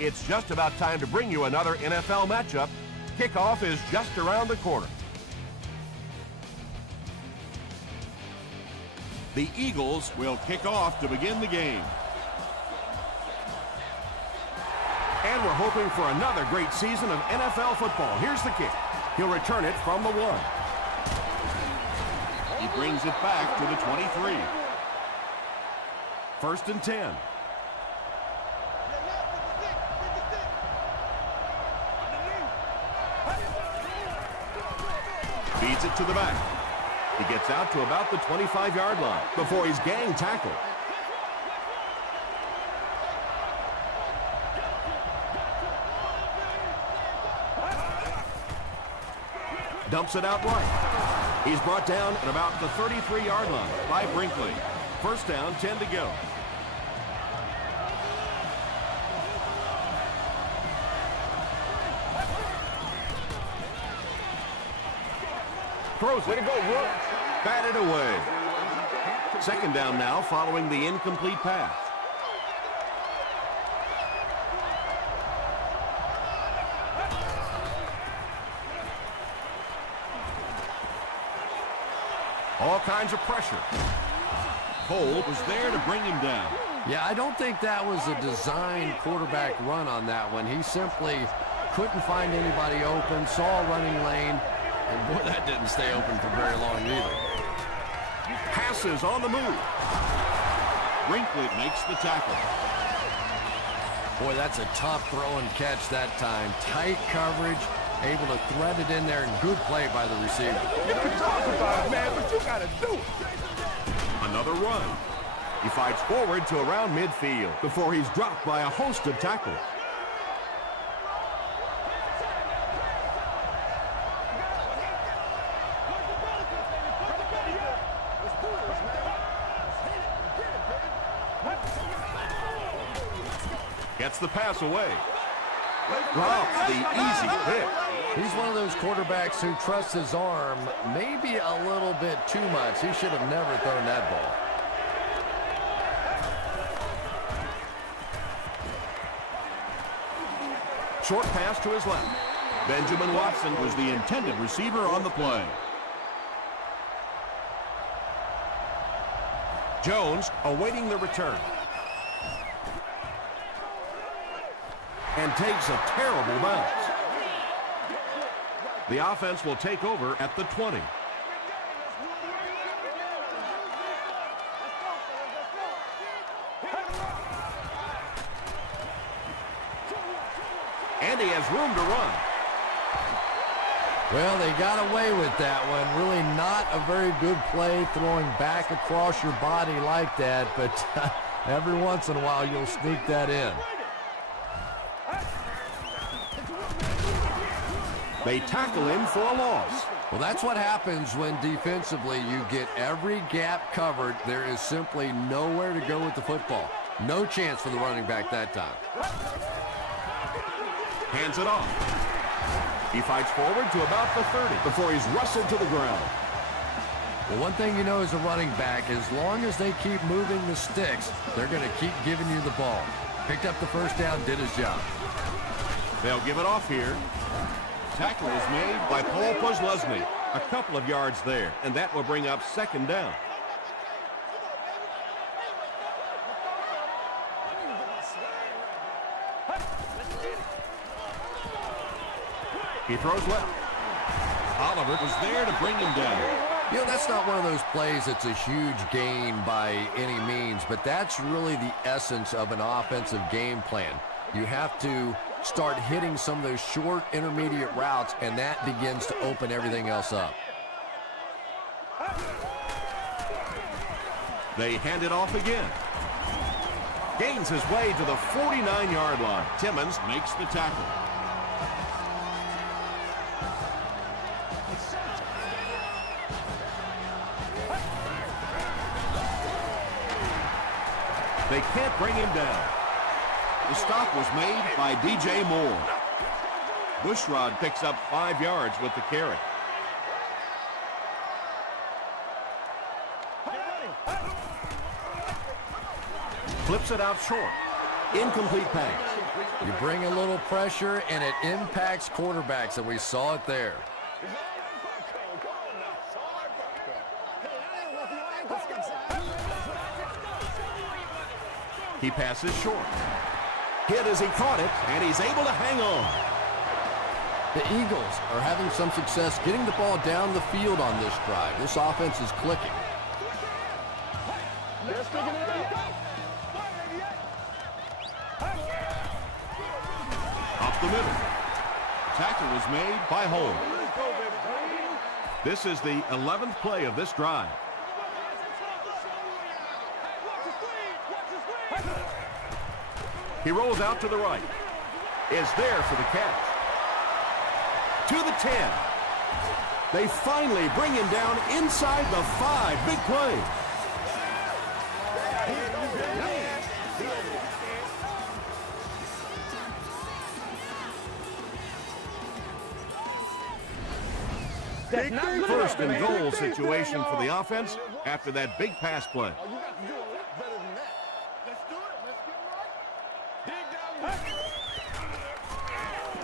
It's just about time to bring you another NFL matchup. Kickoff is just around the corner. The Eagles will kick off to begin the game. And we're hoping for another great season of NFL football. Here's the kick. He'll return it from the 1. He brings it back to the 23. 1st and 10. Feeds it to the back. He gets out to about the 25-yard line before he's gang tackled. Dumps it out right. He's brought down at about the 33-yard line by Brinkley. 1st down, 10 to go. Throws it. Way to go, Rook. Batted away. 2nd down now following the incomplete pass. All kinds of pressure. Cole was there to bring him down. Yeah, I don't think that was a designed quarterback run on that one. He simply couldn't find anybody open, saw a running lane, and boy, that didn't stay open for very long either. Passes on the move. Brinkley makes the tackle. Boy, that's a tough throw and catch that time. Tight coverage, able to thread it in there, and good play by the receiver. You can talk about it, man, but you got to do it. Another run. He fights forward to around midfield before he's dropped by a host of tackles. Gets the pass away. Drops the easy pick. He's one of those quarterbacks who trusts his arm maybe a little bit too much. He should have never thrown that ball. Short pass to his left. Benjamin Watson was the intended receiver on the play. Jones awaiting the return. And takes a terrible bounce. The offense will take over at the 20. And he has room to run. Well, they got away with that one. Really not a very good play throwing back across your body like that, but every once in a while you'll sneak that in. They tackle him for a loss. Well, that's what happens when defensively you get every gap covered. There is simply nowhere to go with the football. No chance for the running back that time. Hands it off. He fights forward to about the 30 before he's wrestled to the ground. Well, one thing you know as a running back, as long as they keep moving the sticks, they're going to keep giving you the ball. Picked up the 1st down, did his job. They'll give it off here. Tackle is made by Paul Posluszny. A couple of yards there, and that will bring up 2nd down. He throws left. Oliver was there to bring him down. You know, that's not one of those plays that's a huge gain by any means, but that's really the essence of an offensive game plan. You have to start hitting some of those short intermediate routes, and that begins to open everything else up. They hand it off again. Gains his way to the 49-yard line. Timmons makes the tackle. They can't bring him down. The stop was made by DJ Moore. Bushrod picks up 5 yards with the carry. Flips it out short. Incomplete pass. You bring a little pressure, and it impacts quarterbacks, and we saw it there. He passes short. Hit as he caught it, and he's able to hang on. The Eagles are having some success getting the ball down the field on this drive. This offense is clicking. Up the middle. Tackle was made by Holmes. This is the 11th play of this drive. He rolls out to the right. Is there for the catch. To the 10. They finally bring him down inside the 5. Big play. First and goal situation for the offense after that big pass play.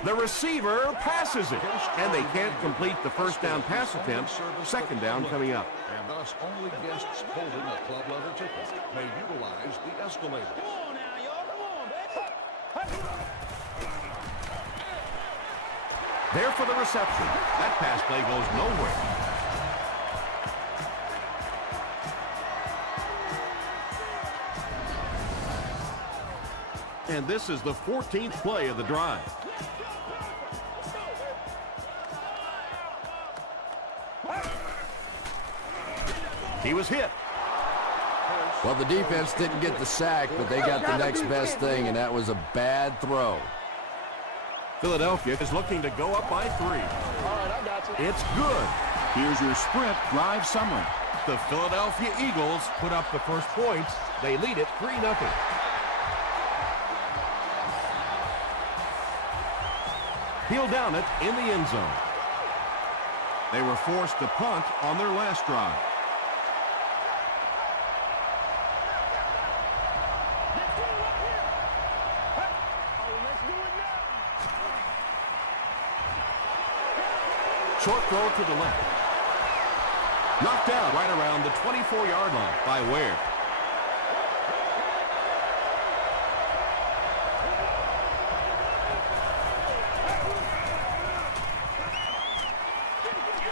The receiver passes it, and they can't complete the first down pass attempt. Second down coming up. And thus only guests holding a club level ticket may utilize the escalator. There for the reception. That pass play goes nowhere. And this is the 14th play of the drive. He was hit. Well, the defense didn't get the sack, but they got the next best thing, and that was a bad throw. Philadelphia is looking to go up by 3. It's good. Here's your sprint drive summary. The Philadelphia Eagles put up the first points. They lead it 3-0. He'll down it in the end zone. They were forced to punt on their last drive. Short throw to the left. Knocked out right around the 24-yard line by Ware.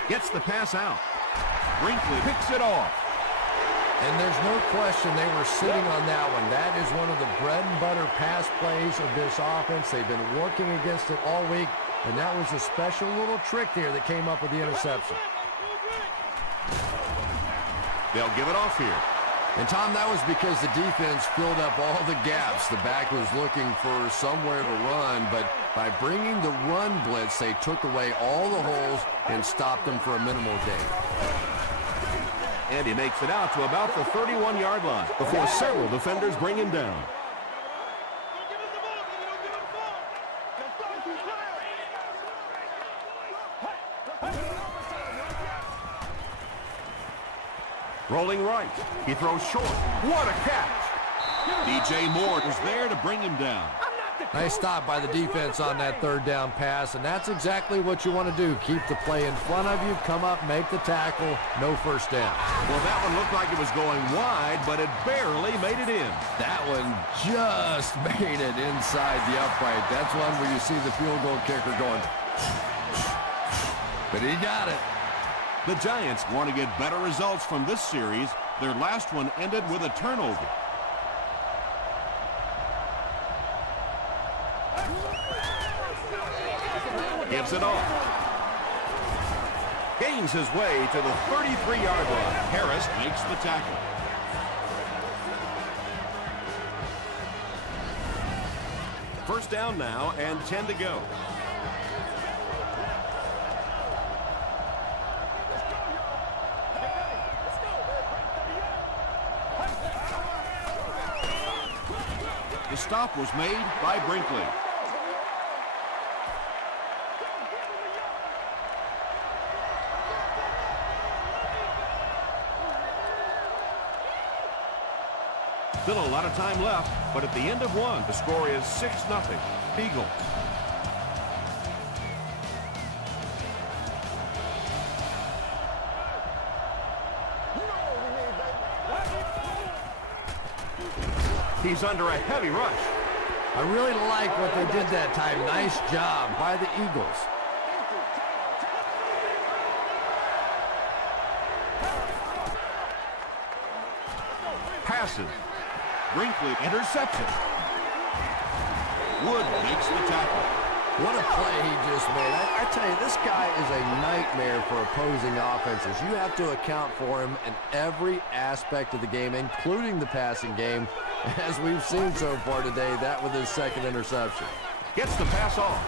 Gets the pass out. Brinkley picks it off. And there's no question they were sitting on that one. That is one of the bread and butter pass plays of this offense. They've been working against it all week, and that was a special little trick there that came up with the interception. They'll give it off here. And, Tom, that was because the defense filled up all the gaps. The back was looking for somewhere to run, but by bringing the run blitz, they took away all the holes and stopped them for a minimal gain. And he makes it out to about the 31-yard line before several defenders bring him down. Rolling right. He throws short. What a catch! DJ Moore was there to bring him down. Nice stop by the defense on that third down pass, and that's exactly what you want to do. Keep the play in front of you, come up, make the tackle, no first down. Well, that one looked like it was going wide, but it barely made it in. That one just made it inside the upright. That's one where you see the field goal kicker going, but he got it. The Giants want to get better results from this series. Their last one ended with a turnover. Gives it off. Gains his way to the 33-yard line. Harris makes the tackle. First down now and 10 to go. The stop was made by Brinkley. Still a lot of time left, but at the end of one, the score is 6-0. Eagles. He's under a heavy rush. I really like what they did that time. Nice job by the Eagles. Passes. Brinkley interception. Wood makes the tackle. What a play he just made. I tell you, this guy is a nightmare for opposing offenses. You have to account for him in every aspect of the game, including the passing game. As we've seen so far today, that with his second interception. Gets the pass off.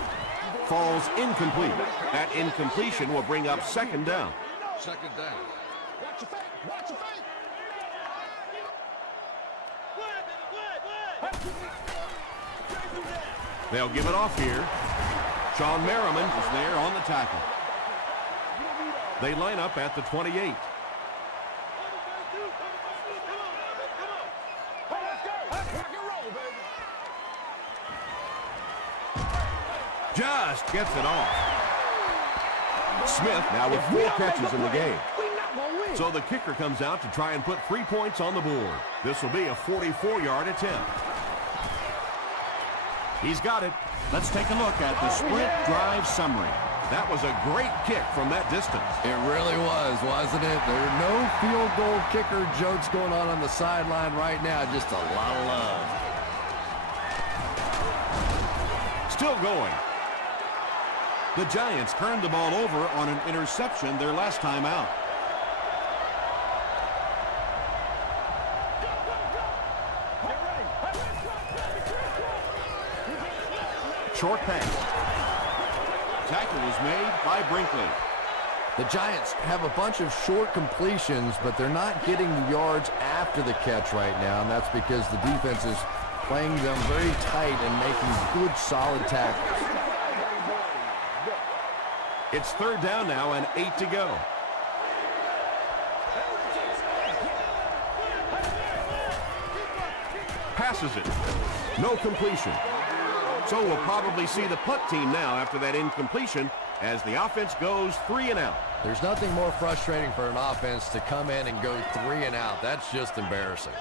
Falls incomplete. That incompletion will bring up second down. Second down. Watch your feet. Watch your feet. They'll give it off here. Sean Merriman is there on the tackle. They line up at the 28. Just gets it off. Smith now with 4 catches in the game. So the kicker comes out to try and put 3 points on the board. This will be a 44-yard attempt. He's got it. Let's take a look at the sprint drive summary. That was a great kick from that distance. It really was, wasn't it? There are no field goal kicker jokes going on the sideline right now. Just a lot of love. Still going. The Giants turned the ball over on an interception their last time out. Short pass. Tackle was made by Brinkley. The Giants have a bunch of short completions, but they're not getting the yards after the catch right now, and that's because the defense is playing them very tight and making good, solid tackles. It's third down now and 8 to go. Passes it. No completion. So we'll probably see the punt team now after that incompletion as the offense goes 3 and out. There's nothing more frustrating for an offense to come in and go 3 and out. That's just embarrassing.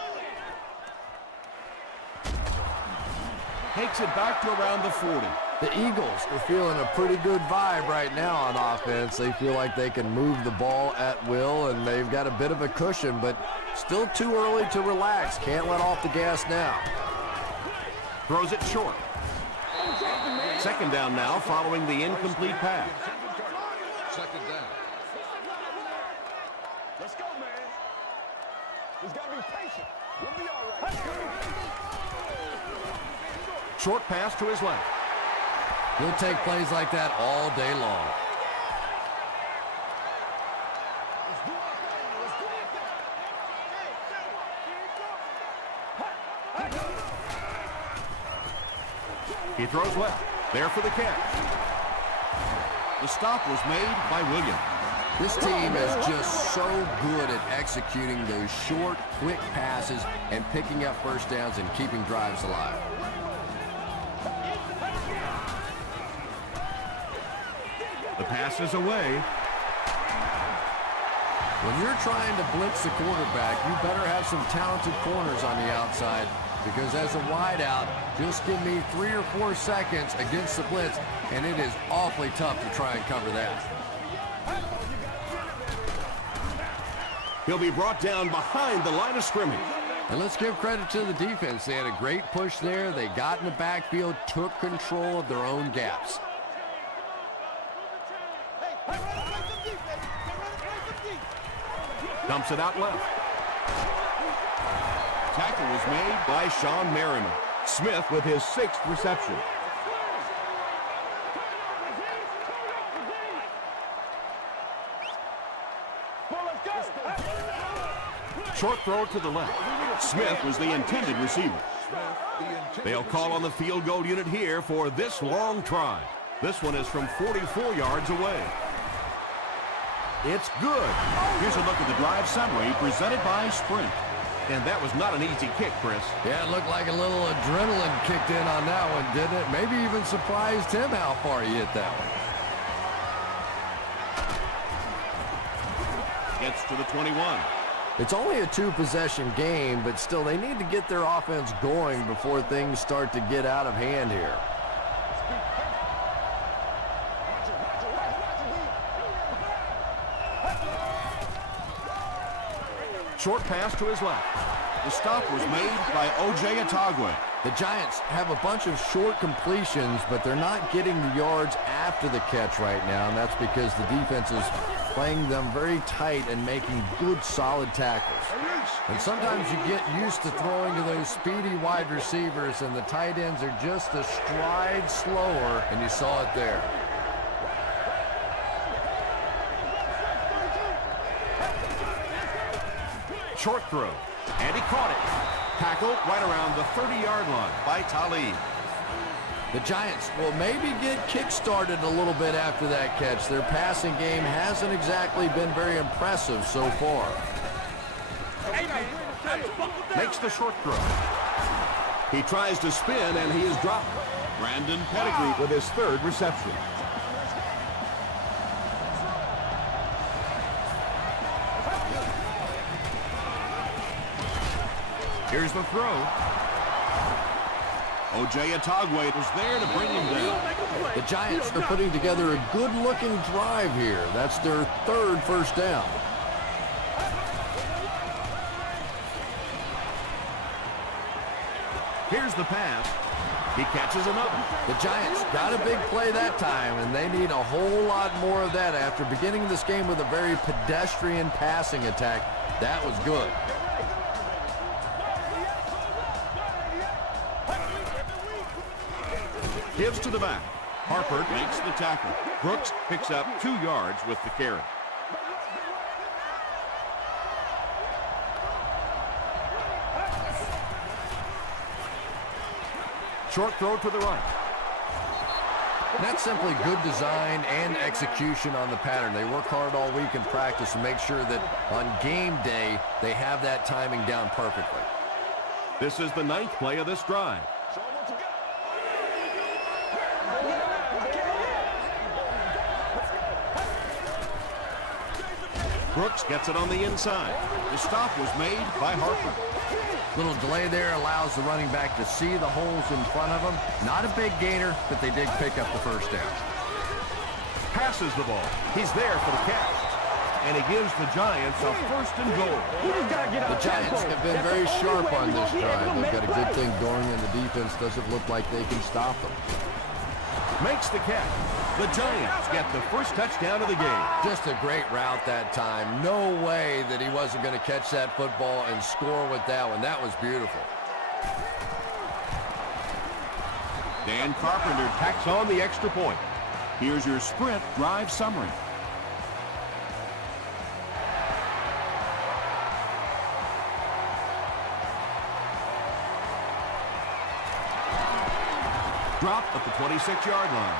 Takes it back to around the 40. The Eagles are feeling a pretty good vibe right now on offense. They feel like they can move the ball at will, and they've got a bit of a cushion, but still too early to relax. Can't let off the gas now. Throws it short. Second down now following the incomplete pass. Second down. Let's go, man. He's got to be patient. We'll be all right. Short pass to his left. He'll take plays like that all day long. He throws left. There for the catch. The stop was made by Williams. This team is just so good at executing those short, quick passes and picking up first downs and keeping drives alive. The pass is away. When you're trying to blitz the quarterback, you better have some talented corners on the outside, because as a wideout, just give me 3 or 4 seconds against the blitz, and it is awfully tough to try and cover that. He'll be brought down behind the line of scrimmage. And let's give credit to the defense. They had a great push there. They got in the backfield, took control of their own gaps. Dumps it out left. Tackle was made by Sean Merriman. Smith with his 6th reception. Short throw to the left. Smith was the intended receiver. They'll call on the field goal unit here for this long try. This one is from 44 yards away. It's good. Here's a look at the drive summary presented by Sprint. And that was not an easy kick, Chris. Yeah, it looked like a little adrenaline kicked in on that one, didn't it? Maybe even surprised him how far he hit that one. Gets to the 21. It's only a two-possession game, but still they need to get their offense going before things start to get out of hand here. Short pass to his left. The stop was made by O.J. Atagwe. The Giants have a bunch of short completions, but they're not getting the yards after the catch right now, and that's because the defense is playing them very tight and making good, solid tackles. And sometimes you get used to throwing to those speedy wide receivers, and the tight ends are just a stride slower, and you saw it there. Short throw, and he caught it. Tackle right around the 30-yard line by Talib. The Giants will maybe get kick-started a little bit after that catch. Their passing game hasn't exactly been very impressive so far. Makes the short throw. He tries to spin, and he is dropped. Brandon Pettigrew with his third reception. Here's the throw. O.J. Atagwe was there to bring him down. The Giants are putting together a good-looking drive here. That's their third first down. Here's the pass. He catches another. The Giants got a big play that time, and they need a whole lot more of that after beginning this game with a very pedestrian passing attack. That was good. Gives to the back. Harper makes the tackle. Brooks picks up 2 yards with the carry. Short throw to the right. That's simply good design and execution on the pattern. They work hard all week in practice to make sure that on game day they have that timing down perfectly. This is the 9th play of this drive. Brooks gets it on the inside. The stop was made by Harper. Little delay there allows the running back to see the holes in front of him. Not a big gainer, but they did pick up the first down. Passes the ball. He's there for the catch. And he gives the Giants a first and goal. The Giants have been very sharp on this drive. They've got a good thing going, and the defense doesn't look like they can stop them. Makes the catch. The Giants get the first touchdown of the game. Just a great route that time. No way that he wasn't going to catch that football and score with that one. That was beautiful. Dan Carpenter tacks on the extra point. Here's your sprint drive summary. Dropped at the 26-yard line.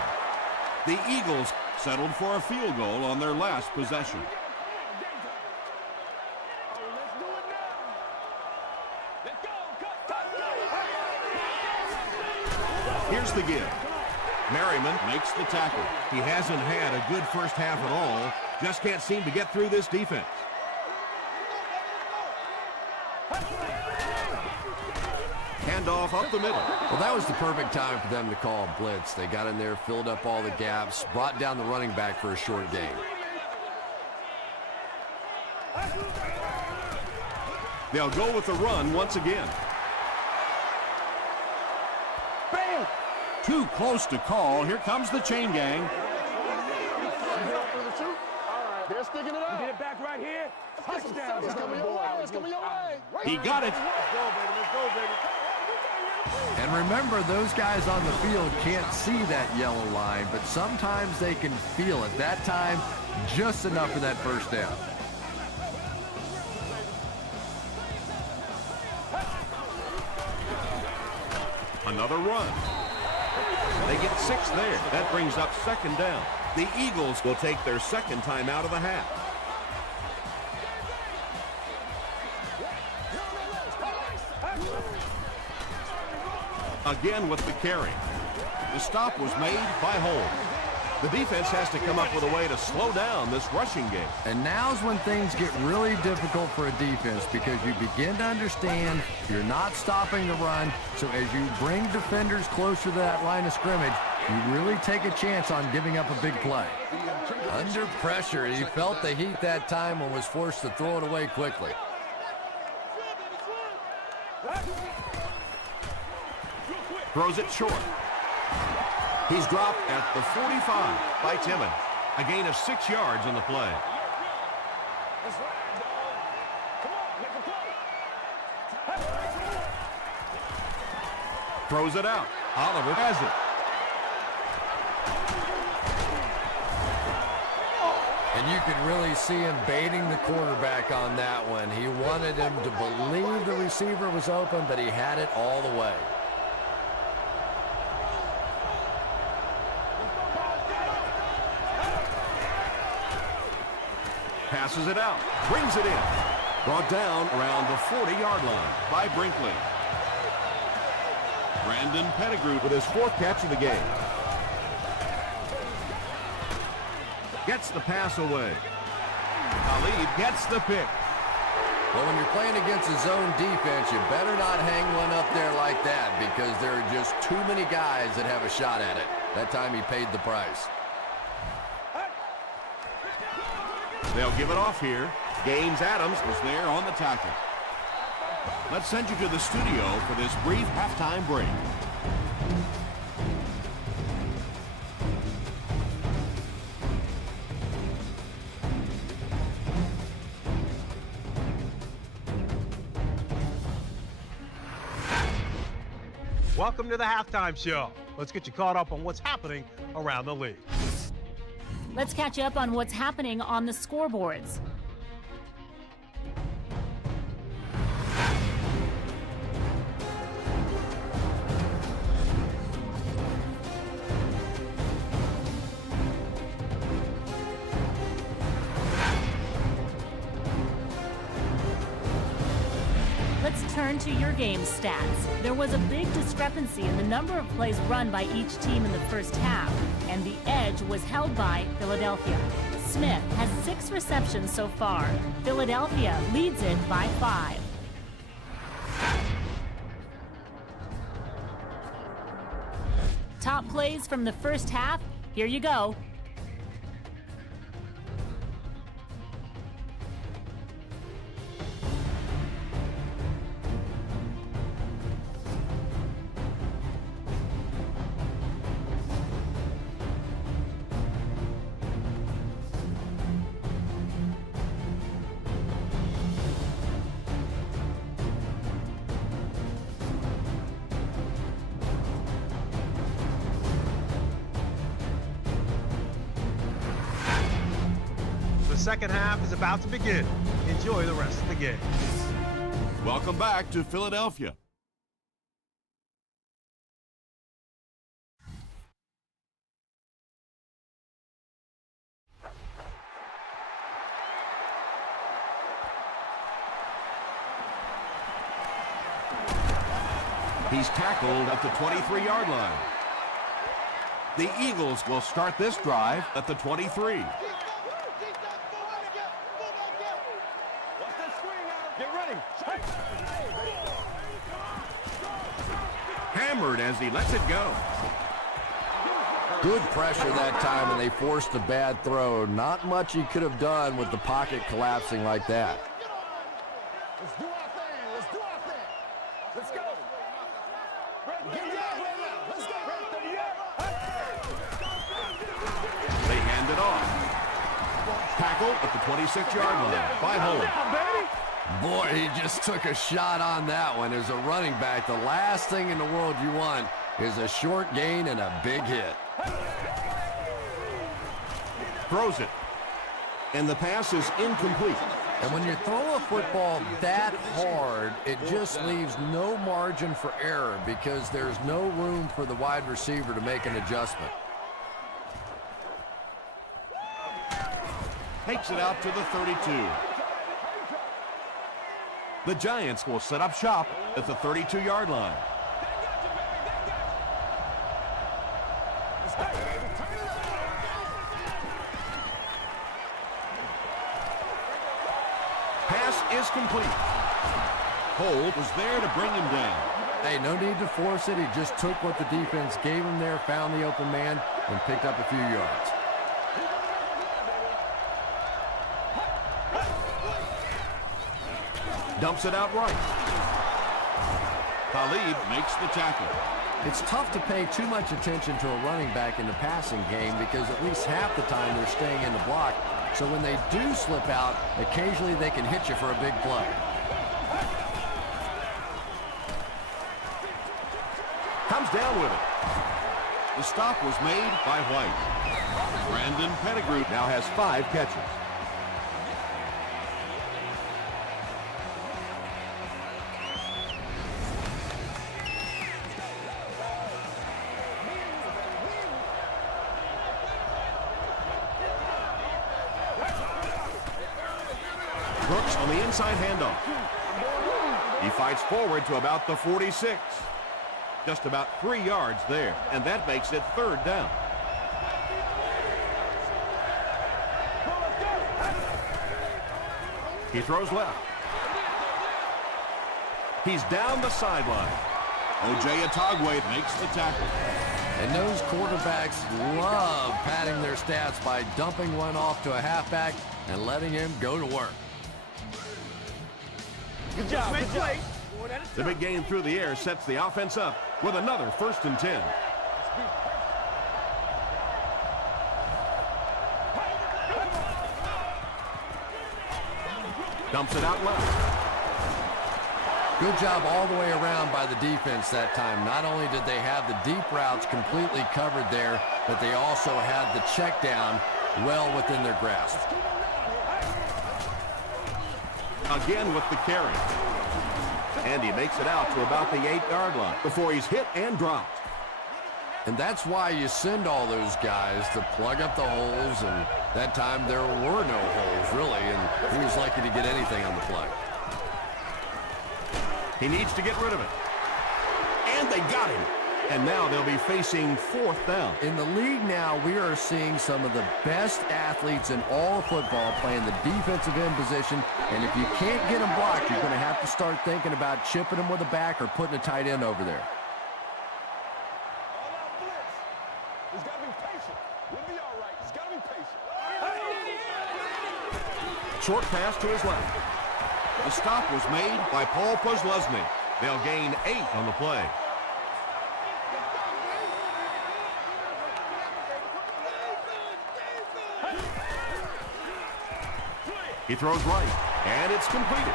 The Eagles settled for a field goal on their last possession. Here's the give. Merriman makes the tackle. He hasn't had a good first half at all. Just can't seem to get through this defense. Handoff up the middle. Well, that was the perfect time for them to call a blitz. They got in there, filled up all the gaps, brought down the running back for a short gain. They'll go with the run once again. Bam! Too close to call. Here comes the chain gang. They're sticking it out. Get it back right here. Touchdown. It's coming your way. It's coming your way. He got it. Let's go, baby. Let's go, baby. And remember, those guys on the field can't see that yellow line, but sometimes they can feel it. That time, just enough for that first down. Another run. They get 6 there. That brings up second down. The Eagles will take their second time out of the half. Again with the carry. The stop was made by Holmes. The defense has to come up with a way to slow down this rushing game. And now's when things get really difficult for a defense because you begin to understand you're not stopping the run. So as you bring defenders closer to that line of scrimmage, you really take a chance on giving up a big play. Under pressure, he felt the heat that time and was forced to throw it away quickly. Throws it short. He's dropped at the 45 by Timmons. A gain of 6 yards on the play. Throws it out. Oliver has it. And you could really see him baiting the quarterback on that one. He wanted him to believe the receiver was open, but he had it all the way. Passes it out. Brings it in. Brought down around the 40-yard line by Brinkley. Brandon Pettigrew with his 4th catch of the game. Gets the pass away. Khalid gets the pick. Well, when you're playing against a zone defense, you better not hang one up there like that because there are just too many guys that have a shot at it. That time he paid the price. They'll give it off here. Gaines Adams was there on the tackle. Let's send you to the studio for this brief halftime break. Welcome to the Halftime Show. Let's get you caught up on what's happening around the league. Let's catch you up on what's happening on the scoreboards. Let's turn to your game stats. There was a big discrepancy in the number of plays run by each team in the first half, and the edge was held by Philadelphia. Smith has 6 receptions so far. Philadelphia leads it by 5. Top plays from the first half, here you go. The second half is about to begin. Enjoy the rest of the game. Welcome back to Philadelphia. He's tackled at the 23-yard line. The Eagles will start this drive at the 23. Hammered as he lets it go. Good pressure that time, and they forced a bad throw. Not much he could have done with the pocket collapsing like that. Let's do our thing. Let's do our thing. Let's go. Let's go. They hand it off. Tackled at the 26-yard line by Holmes. Boy, he just took a shot on that one. As a running back, the last thing in the world you want is a short gain and a big hit. Throws it. And the pass is incomplete. And when you throw a football that hard, it just leaves no margin for error because there's no room for the wide receiver to make an adjustment. Takes it out to the 32. The Giants will set up shop at the 32-yard line. Pass is complete. Cole was there to bring him down. Hey, no need to force it. He just took what the defense gave him there, found the open man, and picked up a few yards. Dumps it out right. Talib makes the tackle. It's tough to pay too much attention to a running back in the passing game because at least half the time they're staying in the block. So when they do slip out, occasionally they can hit you for a big play. Comes down with it. The stop was made by White. Brandon Pettigrew now has 5 catches. Brooks on the inside handoff. He fights forward to about the 46. Just about 3 yards there, and that makes it 3rd down. He throws left. He's down the sideline. O.J. Atogwe makes the tackle. And those quarterbacks love padding their stats by dumping one off to a halfback and letting him go to work. Good job. Good job. The big gain through the air sets the offense up with another 1st and 10. Dumps it out left. Good job all the way around by the defense that time. Not only did they have the deep routes completely covered there, but they also had the check down well within their grasp. Again with the carry. And he makes it out to about the 8-yard line before he's hit and dropped. And that's why you send all those guys to plug up the holes, and that time there were no holes, really, and he was lucky to get anything on the play. He needs to get rid of it. And they got him. And now they'll be facing 4th down. In the league now, we are seeing some of the best athletes in all of football playing the defensive end position, and if you can't get them blocked, you're going to have to start thinking about chipping them with a back or putting a tight end over there. He's got to be patient. We'll be all right. He's got to be patient. Short pass to his left. The stop was made by Paul Posluszny. They'll gain 8 on the play. He throws right, and it's completed.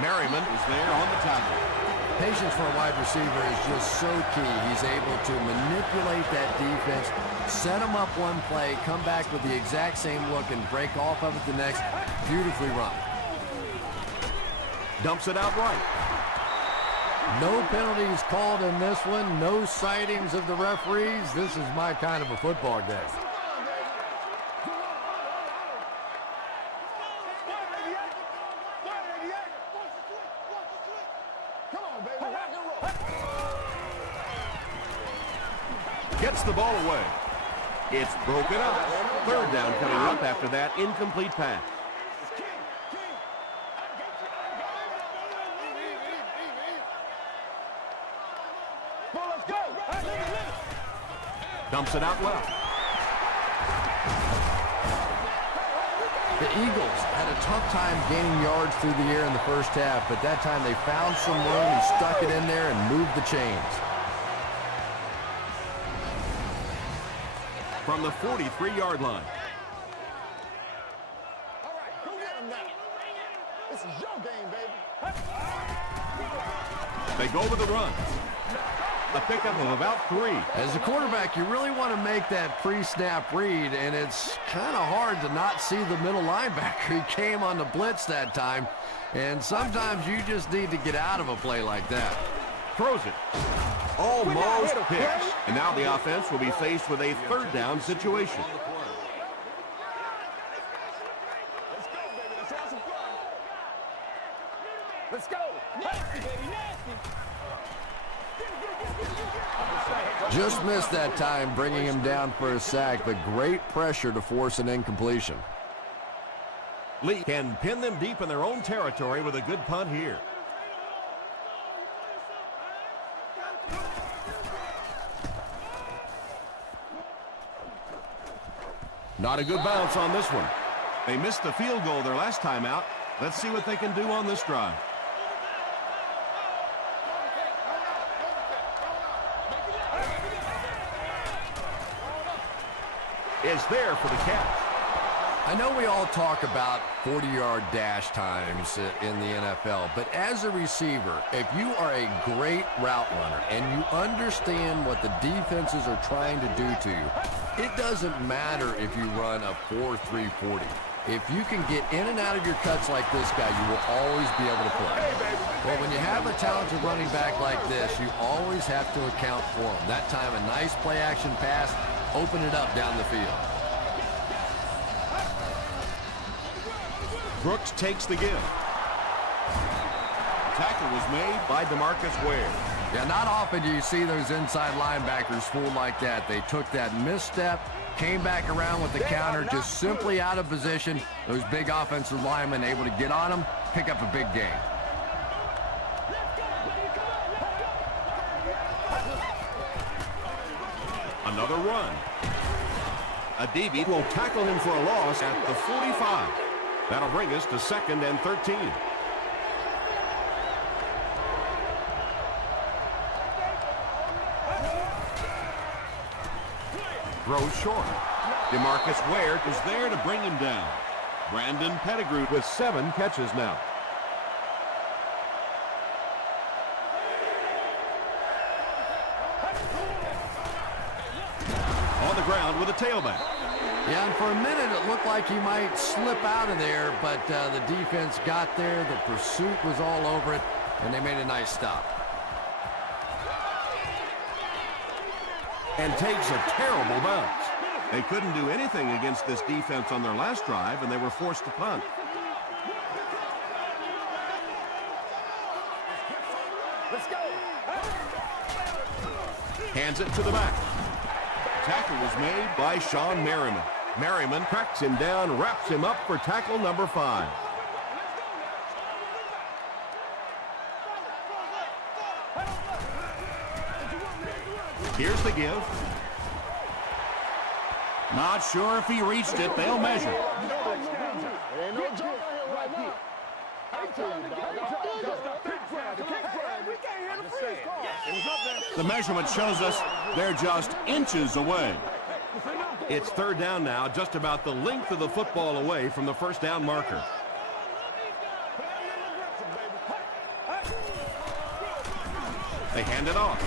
Merriman is there on the tackle. Patience for a wide receiver is just so key. He's able to manipulate that defense, set them up one play, come back with the exact same look, and break off of it the next. Beautifully run. Dumps it out right. No penalties called in this one. No sightings of the referees. This is my kind of a football game. Gets the ball away. It's broken up. 3rd down coming up after that incomplete pass. Dumps it out left. The Eagles had a tough time gaining yards through the air in the first half, but that time they found some room and stuck it in there and moved the chains. From the 43-yard line. All right, go get him now. This is your game, baby. They go with the run. A pickup of about 3. As a quarterback, you really want to make that pre-snap read, and it's kind of hard to not see the middle linebacker. He came on the blitz that time, and sometimes you just need to get out of a play like that. Throws it. Almost picked. And now the offense will be faced with a 3rd down situation. Let's go, baby. Let's have some fun. Let's go. Nasty, baby, nasty. Just missed that time, bringing him down for a sack, but great pressure to force an incompletion. Lee can pin them deep in their own territory with a good punt here. Not a good bounce on this one. They missed the field goal their last time out. Let's see what they can do on this drive. Is there for the catch. I know we all talk about 40-yard dash times in the NFL, but as a receiver, if you are a great route runner and you understand what the defenses are trying to do to you, it doesn't matter if you run a 4.3 40. If you can get in and out of your cuts like this guy, you will always be able to play. Well, when you have a talented running back like this, you always have to account for him. That time, a nice play-action pass, open it up down the field. Brooks takes the give. Tackle was made by DeMarcus Ware. Yeah, not often do you see those inside linebackers fooled like that. They took that misstep, came back around with the counter, just simply out of position. Those big offensive linemen able to get on them, pick up a big gain. Another run. Adibi will tackle him for a loss at the 45. That'll bring us to 2nd and 13. Throws short. DeMarcus Ware is there to bring him down. Brandon Pettigrew with 7 catches now. On the ground with a tailback. Yeah, and for a minute it looked like he might slip out of there, but the defense got there, the pursuit was all over it, and they made a nice stop. And takes a terrible bounce. They couldn't do anything against this defense on their last drive, and they were forced to punt. Let's go. Hands it to the back. Tackle was made by Sean Merriman. Merriman cracks him down, wraps him up for tackle number 5. Here's the give. Not sure if he reached it. They'll measure. Ain't no joke right here. The measurement shows us they're just inches away. It's 3rd down now, just about the length of the football away from the first down marker. They hand it off.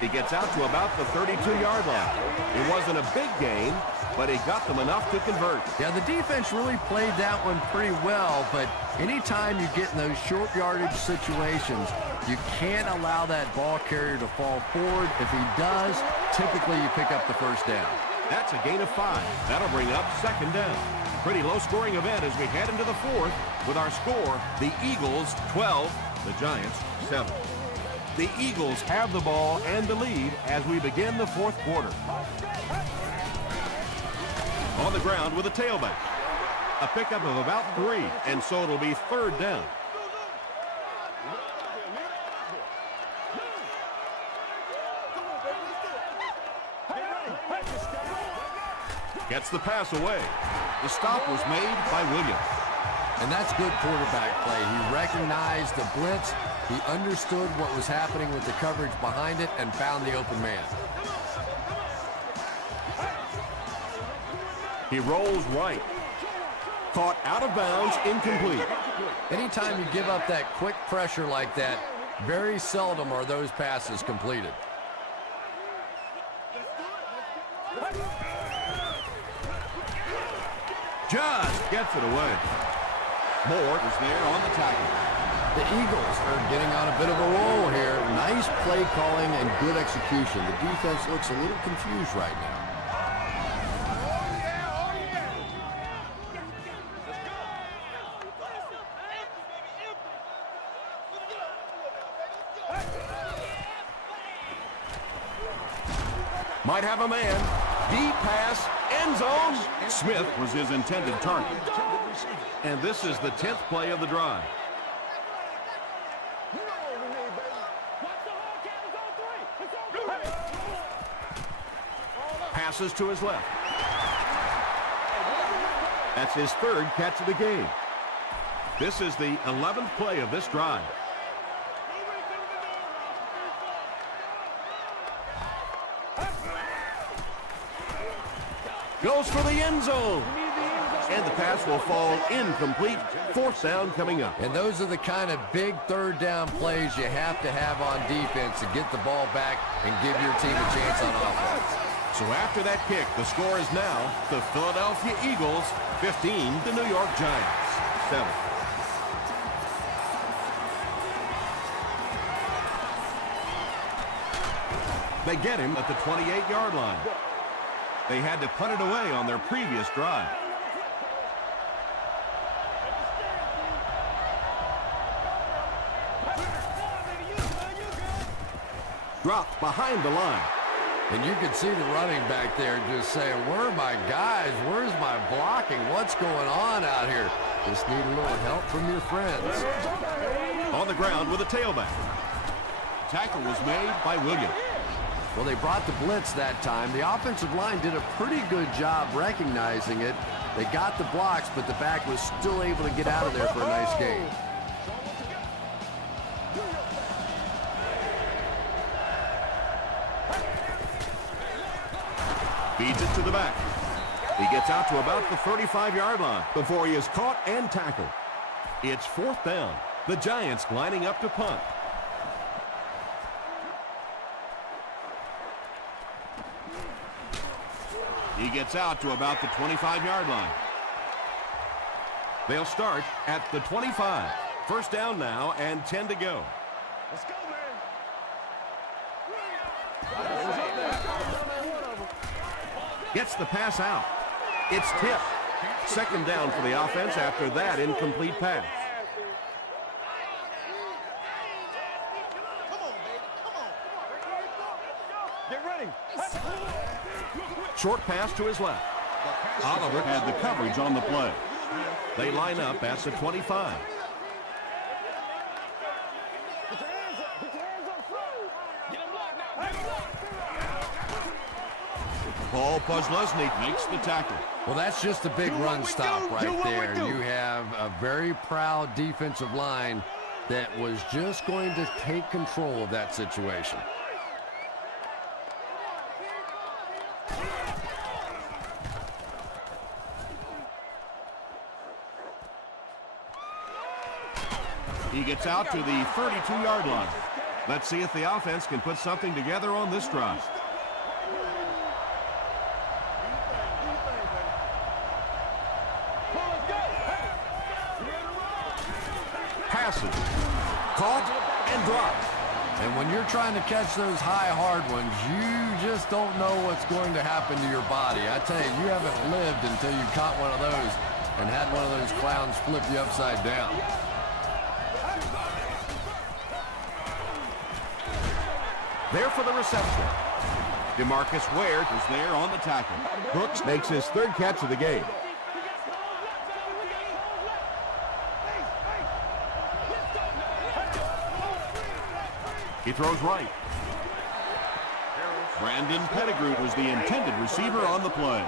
He gets out to about the 32-yard line. It wasn't a big gain, but he got them enough to convert. Yeah, the defense really played that one pretty well, but anytime you get in those short yardage situations, you can't allow that ball carrier to fall forward. If he does, typically you pick up the first down. That's a gain of 5. That'll bring up 2nd down. Pretty low-scoring event as we head into the 4th with our score, the Eagles 12, the Giants 7. The Eagles have the ball and the lead as we begin the 4th quarter. On the ground with a tailback. A pickup of about 3, and so it'll be 3rd down. Gets the pass away. The stop was made by Williams. And that's good quarterback play. He recognized the blitz. He understood what was happening with the coverage behind it and found the open man. He rolls right. Caught out of bounds, incomplete. Anytime you give up that quick pressure like that, very seldom are those passes completed. Just gets it away. Moore is there on the tackle. The Eagles are getting on a bit of a roll here. Nice play calling and good execution. The defense looks a little confused right now. might have a man. Deep pass, end zone. Smith was his intended target. And this is the 10th play of the drive. Passes to his left. That's his third catch of the game. This is the 11th play of this drive. Goes for the end zone. And the pass will fall incomplete. 4th down coming up. And those are the kind of big third down plays you have to have on defense to get the ball back and give your team a chance on offense. So after that kick, the score is now the Philadelphia Eagles 15, the New York Giants 7. They get him at the 28-yard line. They had to punt it away on their previous drive. Dropped behind the line. And you can see the running back there just saying, where are my guys? Where's my blocking? What's going on out here? Just need a little help from your friends. On the ground with a tailback. Tackle was made by Williams. Well, they brought the blitz that time. The offensive line did a pretty good job recognizing it. They got the blocks, but the back was still able to get out of there for a nice gain. Feeds it to the back. He gets out to about the 35-yard line before he is caught and tackled. It's 4th down. The Giants lining up to punt. He gets out to about the 25-yard line. They'll start at the 25. 1st down now and 10 to go. Let's go, man. Gets the pass out. It's tipped. 2nd down for the offense after that incomplete pass. Get ready. Short pass to his left. Oliver had the coverage on the play. They line up at the 25. Put your hands up. Put your hands up front. Get him locked now. Get him locked. Paul Posluszny makes the tackle. Well, that's just a big run stop right there. You have a very proud defensive line that was just going to take control of that situation. He gets out to the 32-yard line. Let's see if the offense can put something together on this drive. Passes. Caught and dropped. And when you're trying to catch those high, hard ones, you just don't know what's going to happen to your body. I tell you, you haven't lived until you caught one of those and had one of those clowns flip you upside down. There for the reception. DeMarcus Ware is there on the tackle. Brooks makes his 3rd catch of the game. He throws right. Brandon Pettigrew was the intended receiver on the play.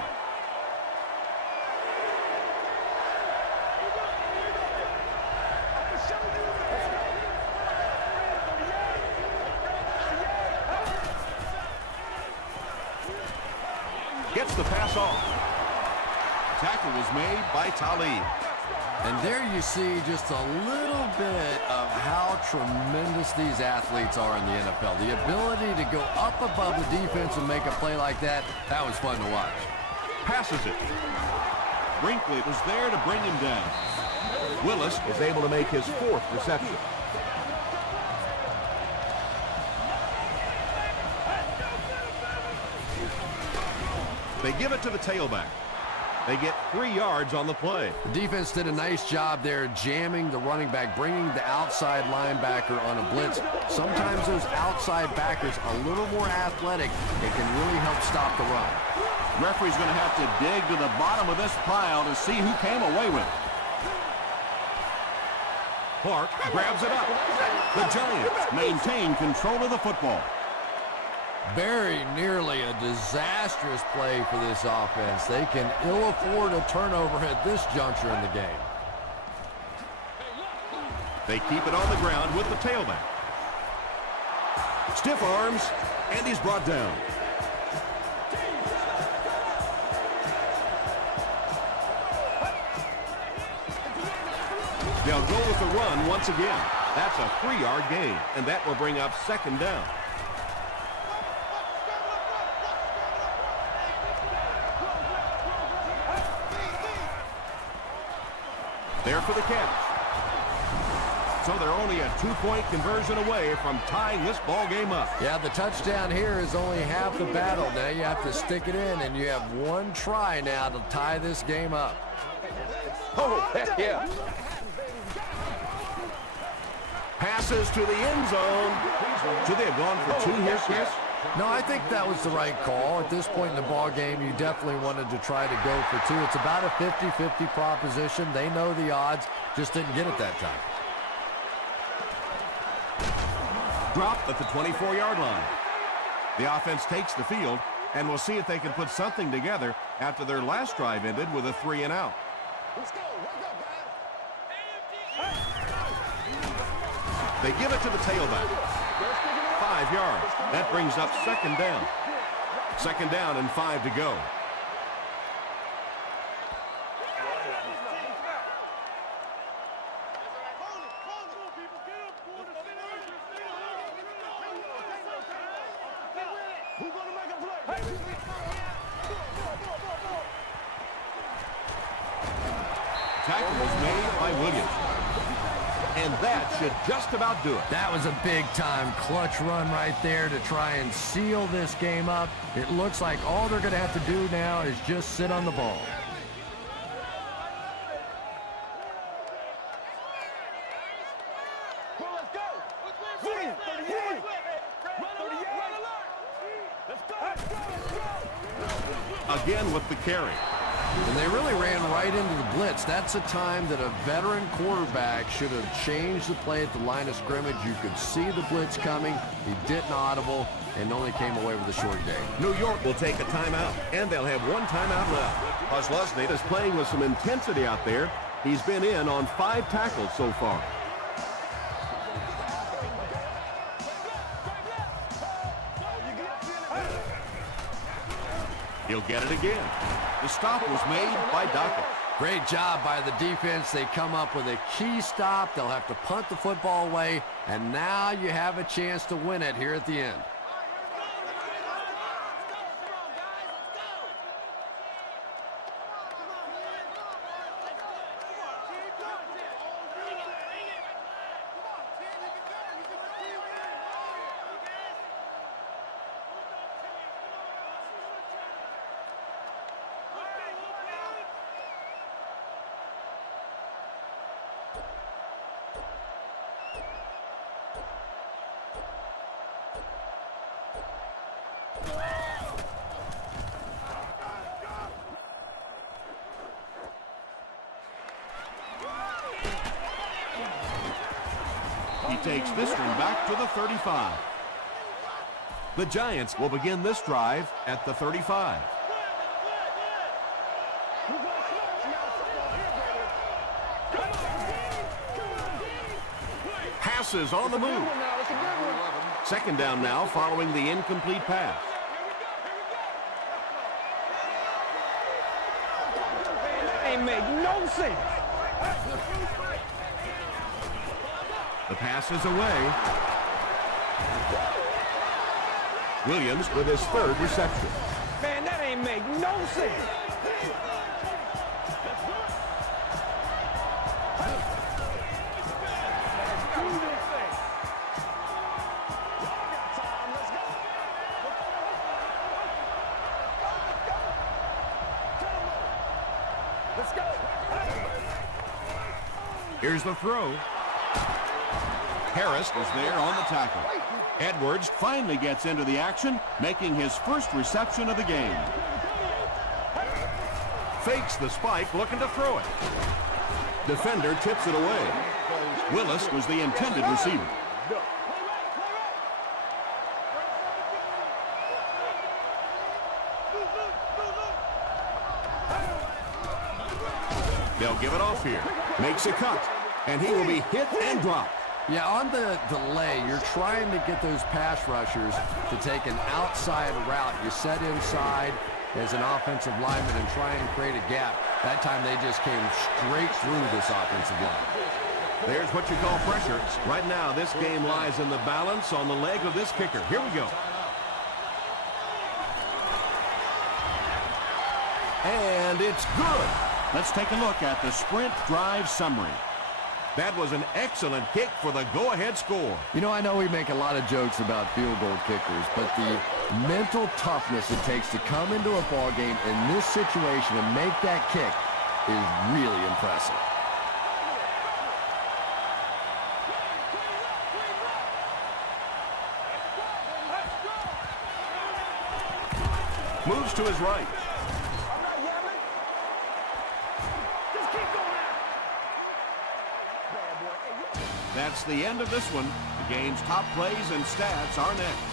Gets the pass off. Tackle was made by Talib. And there you see just a little bit of how tremendous these athletes are in the NFL. The ability to go up above the defense and make a play like that, that was fun to watch. Passes it. Brinkley was there to bring him down. Willis is able to make his 4th reception. They give it to the tailback. They get 3 yards on the play. The defense did a nice job there jamming the running back, bringing the outside linebacker on a blitz. Sometimes those outside backers a little more athletic. It can really help stop the run. Referee's going to have to dig to the bottom of this pile to see who came away with it. Clark grabs it up. The Giants maintain control of the football. Very nearly a disastrous play for this offense. They can ill afford a turnover at this juncture in the game. They keep it on the ground with the tailback. Stiff arms, and he's brought down. They'll go with the run once again. That's a 3-yard gain, and that will bring up second down. There for the catch. So they're only a 2-point conversion away from tying this ball game up. Yeah, the touchdown here is only half the battle. Now you have to stick it in, and you have one try now to tie this game up. Oh, heck yeah. Passes to the end zone. Should they have gone for 2 here, Chris? No, I think that was the right call. At this point in the ball game, you definitely wanted to try to go for 2. It's about a 50-50 proposition. They know the odds, just didn't get it that time. Dropped at the 24-yard line. The offense takes the field, and we'll see if they can put something together after their last drive ended with a 3-and-out. Let's go. Wake up, guys. They give it to the tailback. 5 yards. That brings up second down. Second down and 5 to go. Who's going to make a play? Tackle was made by Williams. And that should just about do it. That was a big-time clutch run right there to try and seal this game up. It looks like all they're going to have to do now is just sit on the ball. Well, let's go. 38. Let's go. Again with the carry. And they really ran right into the blitz. That's a time that a veteran quarterback should have changed the play at the line of scrimmage. You could see the blitz coming. He didn't audible and only came away with a short game. New York will take a timeout, and they'll have 1 timeout left. Posluszny is playing with some intensity out there. He's been in on 5 tackles so far. He'll get it again. The stop was made by Dockett. Great job by the defense. They come up with a key stop. They'll have to punt the football away, and now you have a chance to win it here at the end. He takes this one back to the 35. The Giants will begin this drive at the 35. Passes on the move. Second down now following the incomplete pass. Ain't make no sense. The pass is away. Williams with his 3rd reception. Man, that ain't make no sense. Here's the throw. Harris is there on the tackle. Edwards finally gets into the action, making his first reception of the game. Fakes the spike, looking to throw it. Defender tips it away. Willis was the intended receiver. They'll give it off here. Makes a cut, and he will be hit and dropped. Yeah, on the delay, you're trying to get those pass rushers to take an outside route. You set inside as an offensive lineman and try and create a gap. That time they just came straight through this offensive line. There's what you call pressure. Right now, this game lies in the balance on the leg of this kicker. Here we go. And it's good. Let's take a look at the sprint drive summary. That was an excellent kick for the go-ahead score. You know, I know we make a lot of jokes about field goal kickers, but the mental toughness it takes to come into a ball game in this situation and make that kick is really impressive. Moves to his right. That's the end of this one. The game's top plays and stats are next.